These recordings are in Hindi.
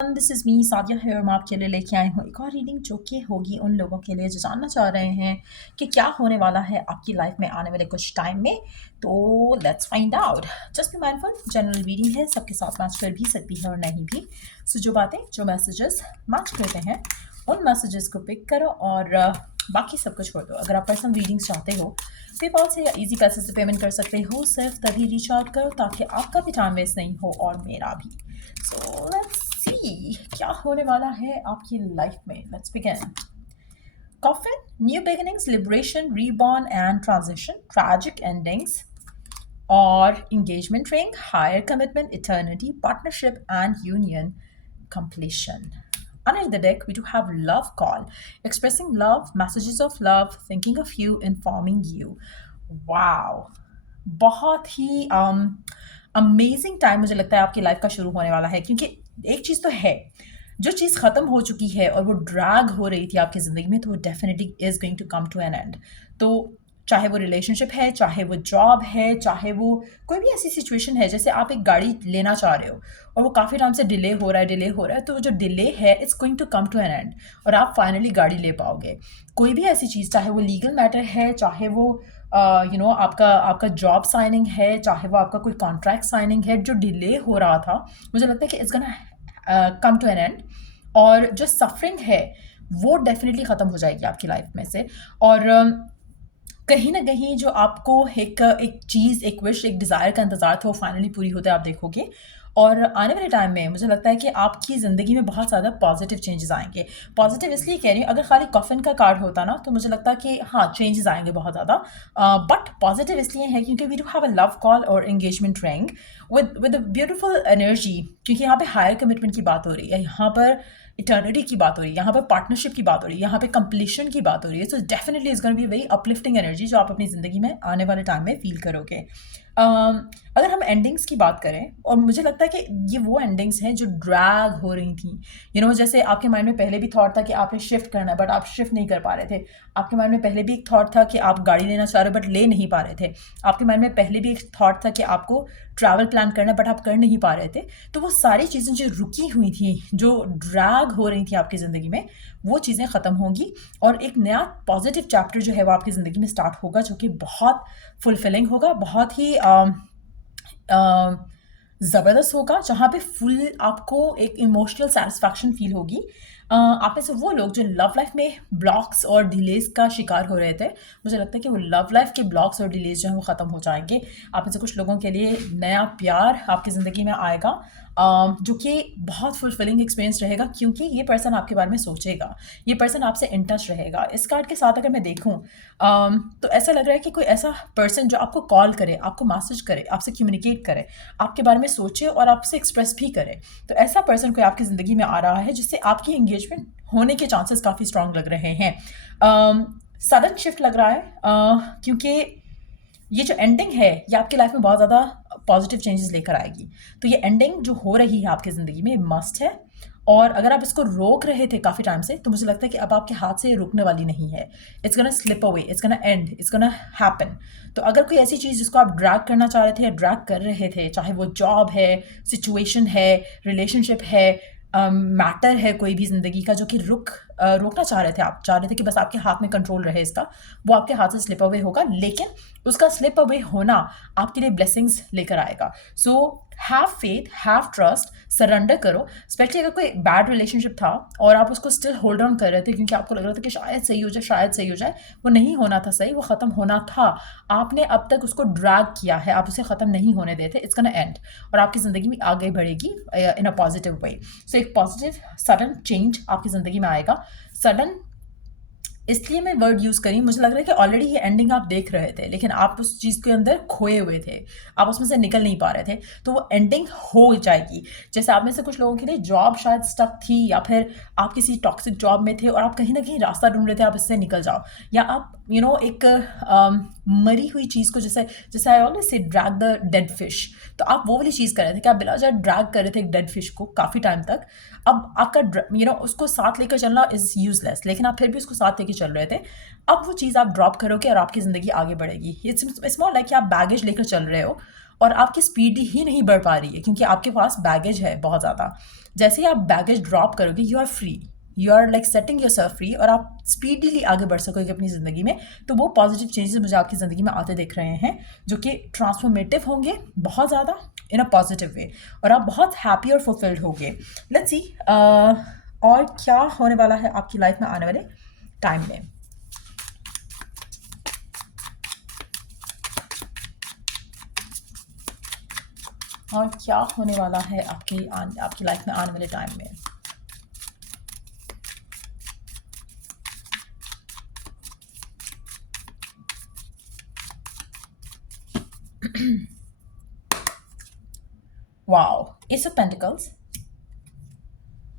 दिस इज़ मी सादिया है। मैं आपके लिए लेके आई हूँ एक और रीडिंग जो कि होगी उन लोगों के लिए जो जानना चाह रहे हैं कि क्या होने वाला है आपकी लाइफ में आने वाले कुछ टाइम में। तो let's find out. Just be mindful, general reading है, सबके साथ मैच कर भी सकती है और नहीं भी। सो जो बातें जो मैसेजेस मैच करते हैं उन मैसेजेस को पिक करो और बाकी सब कुछ छोड़ दो। अगर आप पर्सनल रीडिंग्स चाहते हो पेपाल से या इजी पैसे से पेमेंट कर सकते हो, सिर्फ तभी रीच आउट करो ताकि आपका भी टाइम वेस्ट नहीं हो और मेरा भी। सो लेट्स सी क्या होने वाला है आपकी लाइफ में। Let's begin. Coffin, new beginnings, liberation, reborn and transition, tragic endings, or engagement ring, higher commitment, eternity, partnership and union, completion. Under the deck, we do have love call, expressing love, messages of love, thinking of you, informing you. Wow, बहुत ही अमेजिंग टाइम मुझे लगता है आपकी लाइफ का शुरू होने वाला है, क्योंकि एक चीज़ तो है, जो चीज़ ख़त्म हो चुकी है और वो ड्रैग हो रही थी आपकी ज़िंदगी में, तो वो definitely is going to come to an end. तो चाहे वो रिलेशनशिप है, चाहे वो जॉब है, चाहे वो कोई भी ऐसी सिचुएशन है, जैसे आप एक गाड़ी लेना चाह रहे हो और वो काफ़ी टाइम से डिले हो रहा है, तो वो जो डिले है it's going to come to an end और आप फाइनली गाड़ी ले पाओगे। कोई भी ऐसी चीज़, चाहे वो लीगल मैटर है, चाहे वो आपका आपका जॉब साइनिंग है, चाहे वो आपका कोई कॉन्ट्रैक्ट साइनिंग है, जो डिले हो रहा था, मुझे लगता है कि it's gonna come to an end. और जो सफरिंग है वो डेफिनेटली ख़त्म हो जाएगी आपकी लाइफ में से। और कहीं ना कहीं जो आपको एक एक चीज़, एक विश, एक डिज़ायर का इंतज़ार था, वो फाइनली पूरी होते आप देखोगे। और आने वाले टाइम में मुझे लगता है कि आपकी ज़िंदगी में बहुत ज़्यादा पॉजिटिव चेंजेस आएंगे। पॉजिटिव इसलिए कह रही हूँ, अगर खाली कॉफिन का कार्ड होता ना तो मुझे लगता कि हाँ चेंजेस आएंगे बहुत ज़्यादा। बट पॉजिटिव इसलिए है क्योंकि we do have a love call और engagement ring with a beautiful energy, क्योंकि यहाँ पे हायर कमिटमेंट की बात हो रही है, यहाँ पर इटर्निटी की बात हो रही है, यहाँ पर पार्टनरशिप की बात हो रही है, यहाँ पे कंप्लीशन की बात हो रही है। So definitely is gonna be very uplifting energy जो आप अपनी ज़िंदगी में आने वाले टाइम में फील करोगे। अगर हम एंडिंग्स की बात करें, और मुझे लगता है कि ये वो एंडिंग्स हैं जो ड्रैग हो रही थी। जैसे आपके माइंड में पहले भी थॉट था कि आपने शिफ्ट करना है बट आप शिफ्ट नहीं कर पा रहे थे। आपके माइंड में पहले भी एक थॉट था कि आप गाड़ी लेना चाह रहे हो बट ले नहीं पा रहे थे। आपके माइंड में पहले भी एक थॉट था कि आपको ट्रैवल प्लान करना बट आप कर नहीं पा रहे थे। तो वो सारी चीज़ें जो रुकी हुई थी, जो ड्रैग हो रही थी आपकी ज़िंदगी में, वो चीज़ें ख़त्म होंगी और एक नया पॉजिटिव चैप्टर जो है वो आपकी ज़िंदगी में स्टार्ट होगा, जो कि बहुत फुलफिलिंग होगा, बहुत ही ज़बरदस्त होगा, जहाँ पे फुल आपको एक इमोशनल सेटिस्फैक्शन फील होगी। आप में से वो लोग जो लव लाइफ में ब्लॉक्स और डिलेज़ का शिकार हो रहे थे, मुझे लगता है कि वो लव लाइफ के ब्लॉक्स और डिलेज़ जो हैं वो ख़त्म हो जाएंगे। आप में से कुछ लोगों के लिए नया प्यार आपकी ज़िंदगी में आएगा, जो कि बहुत फुलफिलिंग एक्सपीरियंस रहेगा, क्योंकि ये पर्सन आपके बारे में सोचेगा, ये पर्सन आपसे इन टच रहेगा। इस कार्ड के साथ अगर मैं देखूँ तो ऐसा लग रहा है कि कोई ऐसा पर्सन जो आपको कॉल करे, आपको मैसेज करे, आपसे कम्युनिकेट करे, आपके बारे में सोचे और आपसे एक्सप्रेस भी करे। तो ऐसा पर्सन कोई आपकी ज़िंदगी में आ रहा है जिससे आपकी एंगेजमेंट होने के चांसेस काफ़ी स्ट्रांग लग रहे हैं। सडन शिफ्ट लग रहा है, क्योंकि ये जो एंडिंग है ये आपकी लाइफ में बहुत ज़्यादा पॉजिटिव चेंजेस लेकर आएगी। तो ये एंडिंग जो हो रही है आपकी ज़िंदगी में मस्ट है, और अगर आप इसको रोक रहे थे काफ़ी टाइम से, तो मुझे लगता है कि अब आपके हाथ से ये रुकने वाली नहीं है। It's gonna slip away, it's gonna and, it's gonna happen. तो अगर कोई ऐसी चीज़ जिसको आप ड्रैग करना चाह रहे थे या ड्रैग कर रहे थे, चाहे वो जॉब है, सिचुएशन है, रिलेशनशिप है, मैटर है कोई भी ज़िंदगी का, जो कि रोकना चाह रहे थे, आप चाह रहे थे कि बस आपके हाथ में कंट्रोल रहे इसका, वो आपके हाथ से स्लिप अवे होगा, लेकिन उसका स्लिप अवे होना आपके लिए ब्लेसिंग्स लेकर आएगा। So have faith, have trust, surrender करो। स्पेशली अगर कोई बैड रिलेशनशिप था और आप उसको स्टिल होल्ड ऑन कर रहे थे क्योंकि आपको लग रहा था कि शायद सही हो जाए, शायद सही हो जाए, वो नहीं होना था सही, वो ख़त्म होना था। आपने अब तक उसको ड्रैग किया है, आप उसे ख़त्म नहीं होने देते। इट्स गोना एंड और आपकी ज़िंदगी में आगे बढ़ेगी इन अ पॉजिटिव वे। सो एक पॉजिटिव सडन चेंज आपकी ज़िंदगी में आएगा। सडन इसलिए मैं वर्ड यूज़ करी, मुझे लग रहा है कि ऑलरेडी ये एंडिंग आप देख रहे थे, लेकिन आप उस चीज़ के अंदर खोए हुए थे, आप उसमें से निकल नहीं पा रहे थे, तो वो एंडिंग हो जाएगी। जैसे आप में से कुछ लोगों के लिए जॉब शायद स्टक थी, या फिर आप किसी टॉक्सिक जॉब में थे और आप कहीं ना कहीं रास्ता ढूंढ रहे थे आप इससे निकल जाओ, या आप एक मरी हुई चीज़ को, जैसे जैसे I always say drag the dead fish, तो आप वो वाली चीज़ कर रहे थे कि आप बिला वजह ड्रैग कर रहे थे एक डेड फिश को काफ़ी टाइम तक। अब आपका उसको साथ लेकर चलना इज़ यूजलेस, लेकिन आप फिर भी उसको साथ लेकर चल रहे थे। अब वो चीज़ आप ड्रॉप करोगे और आपकी ज़िंदगी आगे बढ़ेगी। इट्स मोर लाइक कि आप बैगेज लेकर चल रहे हो और आपकी स्पीड ही नहीं बढ़ पा रही है क्योंकि आपके पास बैगेज है बहुत ज़्यादा। जैसे ही आप बैगेज ड्रॉप करोगे you are free, you are like setting yourself free, और आप स्पीडीली आगे बढ़ सकोगे अपनी ज़िंदगी में। तो वो पॉजिटिव चेंजेस मुझे आपकी ज़िंदगी में आते दिख रहे हैं जो कि ट्रांसफॉर्मेटिव होंगे बहुत ज़्यादा इन अ पॉजिटिव वे, और आप बहुत हैप्पी और फुलफिल्ड होगे। लेट्स सी और क्या होने वाला है आपकी लाइफ में आने वाले टाइम में। और क्या होने वाला है आपकी लाइफ में आने वाले टाइम में। Wow, Ace of Pentacles,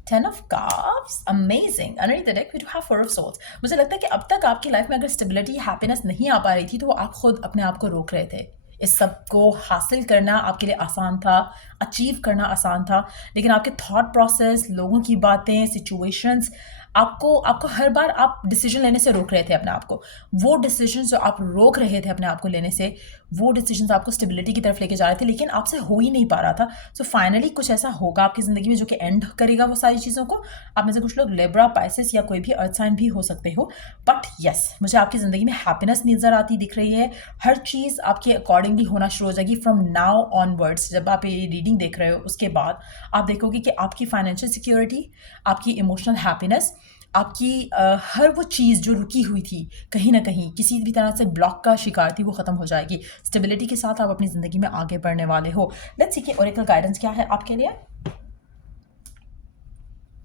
Ten of Cups, amazing. Underneath the deck we do have Four of Swords. मुझे लगता है कि अब तक आपकी लाइफ में अगर स्टेबिलिटी हैप्पीनेस नहीं आ पा रही थी तो वो आप खुद अपने आप को रोक रहे थे। इस सब को हासिल करना आपके लिए आसान था, अचीव करना आसान था, लेकिन आपके थॉट प्रोसेस, लोगों की बातें, सिचुएशंस आपको हर बार आप डिसीजन लेने से रोक रहे थे अपने आप को। वो डिसीजन जो आप रोक रहे थे अपने आप को लेने से, वो डिसीजन आपको स्टेबिलिटी की तरफ लेके जा रहे थे, लेकिन आपसे हो ही नहीं पा रहा था। सो फाइनली कुछ ऐसा होगा आपकी ज़िंदगी में जो कि एंड करेगा वो सारी चीज़ों को। आप में से कुछ लोग लिब्रा, पाइसेस या कोई भी अर्थ साइन भी हो सकते हो, बट यस मुझे आपकी ज़िंदगी में हैप्पीनेस नज़र आती दिख रही है। हर चीज़ आपके अकॉर्डिंगली होना शुरू हो जाएगी फ्रॉम नाउ ऑनवर्ड्स। जब आप ये रीडिंग देख रहे हो उसके बाद आप देखोगे कि आपकी फाइनेंशियल सिक्योरिटी, आपकी इमोशनल हैप्पीनेस, आपकी हर वो चीज़ जो रुकी हुई थी कहीं ना कहीं किसी भी तरह से ब्लॉक का शिकार थी, वो ख़त्म हो जाएगी। स्टेबिलिटी के साथ आप अपनी ज़िंदगी में आगे बढ़ने वाले हो। लेट्स सी कि ओरेकल गाइडेंस क्या है आपके लिए।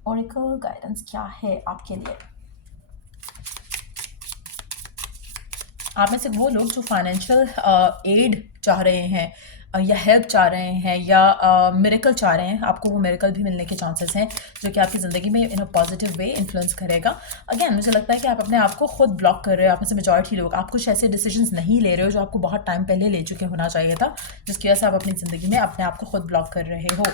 ओरेकल गाइडेंस क्या है आपके लिए। आप में से वो लोग जो फाइनेंशियल एड चाह रहे हैं या हेल्प चाह रहे हैं या मिरेकल चाह रहे हैं, आपको वो मिरेकल भी मिलने के चांसेस हैं जो कि आपकी ज़िंदगी में इन अ पॉजिटिव वे इन्फ्लुएंस करेगा। अगेन मुझे लगता है कि आप अपने आप को खुद ब्लॉक कर रहे हो। आप में से मेजॉरिटी लोग आप कुछ ऐसे डिसीजंस नहीं ले रहे हो जो आपको बहुत टाइम पहले ले चुके होना चाहिए था, जिसकी वजह से आप अपनी ज़िंदगी में अपने आप को खुद ब्लॉक कर रहे हो।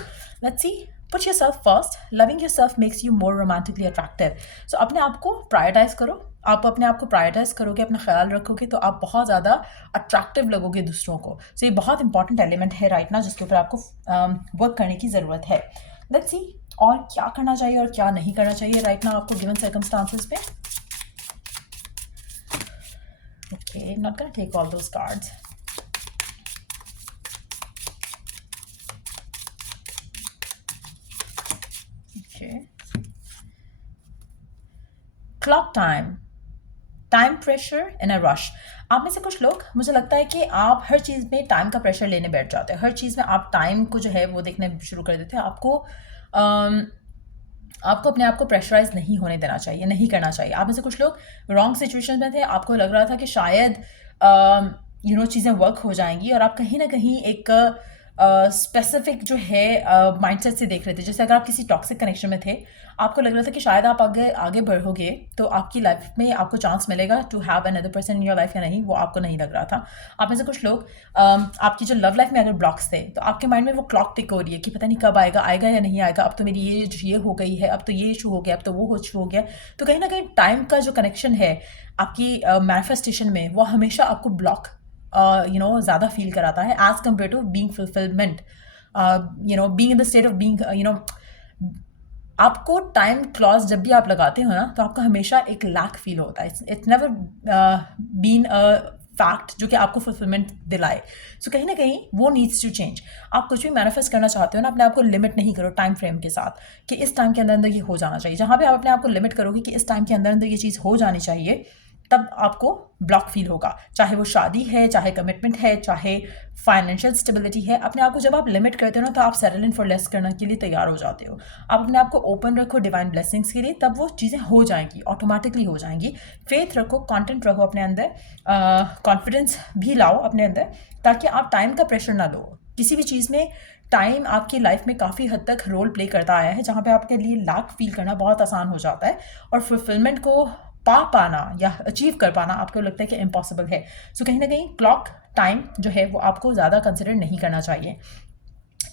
Let's see, put yourself first, loving yourself makes you more romantically attractive. So अपने आप को प्रायोरिटाइज करो। आप अपने आप को प्रायोरिटाइज करोगे, अपना ख्याल रखोगे तो आप बहुत ज़्यादा अट्रैक्टिव लगोगे दूसरों को। सो ये बहुत इंपॉर्टेंट एलिमेंट है राइट ना, जिसके ऊपर आपको वर्क करने की ज़रूरत है। लेट्स सी और क्या करना चाहिए और क्या नहीं करना चाहिए राइट ना आपको गिवन सर्कमस्टांसेस पे। Okay, not gonna take all those cards. Clock time pressure in a rush. आप में से कुछ लोग, मुझे लगता है कि आप हर चीज़ में टाइम का प्रेशर लेने बैठ जाते हैं। हर चीज़ में आप टाइम को जो है वो देखने शुरू कर देते हैं। आपको अपने आप को प्रेशराइज नहीं होने देना चाहिए, नहीं करना चाहिए। आप में से कुछ लोग रॉन्ग सिचुएशन में थे, आपको लग रहा था कि शायद चीज़ें वर्क हो जाएंगी, और आप कहीं ना कहीं एक स्पेसिफिक जो है माइंडसेट से देख रहे थे। जैसे अगर आप किसी टॉक्सिक कनेक्शन में थे, आपको लग रहा था कि शायद आप आगे बढ़ोगे तो आपकी लाइफ में आपको चांस मिलेगा to have another person in your life या नहीं, वो आपको नहीं लग रहा था। आप में से कुछ लोग आपकी जो लव लाइफ में अगर ब्लॉक्स थे तो आपके माइंड में वो क्लॉक टिक हो रही है कि पता नहीं कब आएगा या नहीं आएगा। अब तो मेरी ये हो गई है, अब तो ये इशू हो गया, अब तो वो इशू हो गया। तो कहीं ना कहीं टाइम का जो कनेक्शन है आपकी मैनिफेस्टेशन में, वो हमेशा आपको ब्लॉक ज़्यादा फील कराता है as compared to being fulfilment, being in the state of being आपको टाइम क्लॉज जब भी आप लगाते हो ना तो आपको हमेशा एक लैक फील होता है। It's never been a fact जो कि आपको फुलफिलमेंट दिलाए। सो कहीं ना कहीं वो नीड्स टू चेंज। आप कुछ भी मैनिफेस्ट करना चाहते हो ना, अपने आप को लिमिट नहीं करो टाइम फ्रेम के साथ कि इस टाइम के अंदर अंदर ये हो जाना चाहिए। जहाँ पे आप अपने आप को लिमिट करोगे कि इस टाइम के अंदर अंदर ये चीज़ हो जानी चाहिए, तब आपको ब्लॉक फील होगा। चाहे वो शादी है, चाहे कमिटमेंट है, चाहे फाइनेंशियल स्टेबिलिटी है। अपने आप को जब आप लिमिट करते हो ना तो आप सेटल इन फॉर लेस करने के लिए तैयार हो जाते हो। आप अपने आप को ओपन रखो डिवाइन ब्लेसिंग्स के लिए, तब वो चीज़ें हो जाएंगी, ऑटोमेटिकली हो जाएंगी। फेथ रखो, कॉन्टेंट रखो अपने अंदर, कॉन्फिडेंस भी लाओ अपने अंदर, ताकि आप टाइम का प्रेशर ना लो। किसी भी चीज़ में टाइम आपकी लाइफ में काफ़ी हद तक रोल प्ले करता आया है, जहाँ पे आपके लिए लैक फील करना बहुत आसान हो जाता है और फुलफिलमेंट को पा पाना या अचीव कर पाना आपको लगता है कि इम्पॉसिबल है। सो कहीं ना कहीं क्लॉक टाइम जो है वो आपको ज़्यादा कंसिडर नहीं करना चाहिए।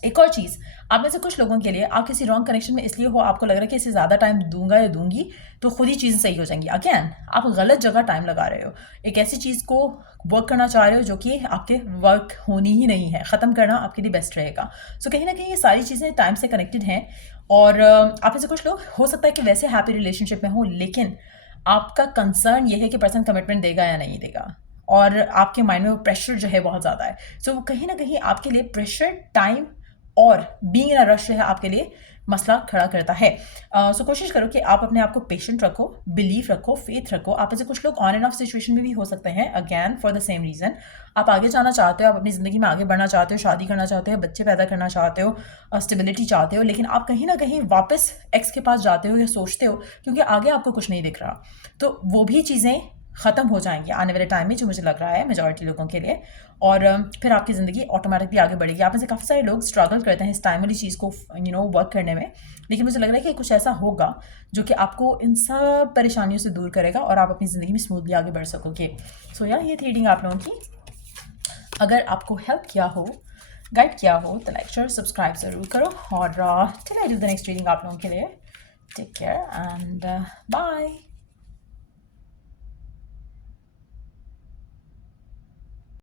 एक और चीज़, आप में से कुछ लोगों के लिए आप किसी रॉन्ग कनेक्शन में इसलिए हो, आपको लग रहा है कि इससे ज़्यादा टाइम दूंगा या दूंगी तो खुद ही चीज़ें सही हो जाएंगी। अगेन आप गलत जगह टाइम लगा रहे हो। एक ऐसी चीज़ को वर्क करना चाह रहे हो जो कि आपके वर्क होनी ही नहीं है, ख़त्म करना आपके लिए बेस्ट रहेगा। सो कहीं ना कहीं ये सारी चीज़ें टाइम से कनेक्टेड हैं। और आप में से कुछ लोग हो सकता है कि वैसे हैप्पी रिलेशनशिप में हो, लेकिन आपका कंसर्न ये है कि पर्सन कमिटमेंट देगा या नहीं देगा, और आपके माइंड में वो प्रेशर जो है बहुत ज़्यादा है। सो कहीं ना कहीं आपके लिए प्रेशर, टाइम और बीइंग इन अ रश जो है आपके लिए मसला खड़ा करता है। सो कोशिश करो कि आप अपने आप को पेशेंट रखो, बिलीव रखो, फेथ रखो। आप ऐसे कुछ लोग ऑन एंड ऑफ सिचुएशन में भी हो सकते हैं, again for the same reason. आप आगे जाना चाहते हो, आप अपनी ज़िंदगी में आगे बढ़ना चाहते हो, शादी करना चाहते हो, बच्चे पैदा करना चाहते हो, स्टेबिलिटी चाहते हो, लेकिन आप कहीं ना कहीं वापस एक्स के पास जाते हो या सोचते हो क्योंकि आगे आपको कुछ नहीं दिख रहा। तो वो भी चीज़ें ख़त्म हो जाएंगी आने वाले टाइम में, जो मुझे लग रहा है मेजॉरिटी लोगों के लिए। और फिर आपकी ज़िंदगी ऑटोमेटिकली आगे बढ़ेगी। आप में से काफ़ी सारे लोग स्ट्रगल करते हैं इस टाइम वाली चीज़ को वर्क करने में, लेकिन मुझे लग रहा है कि कुछ ऐसा होगा जो कि आपको इन सब परेशानियों से दूर करेगा और आप अपनी ज़िंदगी में स्मूथली आगे बढ़ सकोगे। सो यार ये थी रीडिंग आप लोगों की। अगर आपको हेल्प किया हो, गाइड किया हो, तो लाइक शेयर सब्सक्राइब ज़रूर करो। और till I do the next reading आप लोगों के लिए, टेक केयर एंड बाय।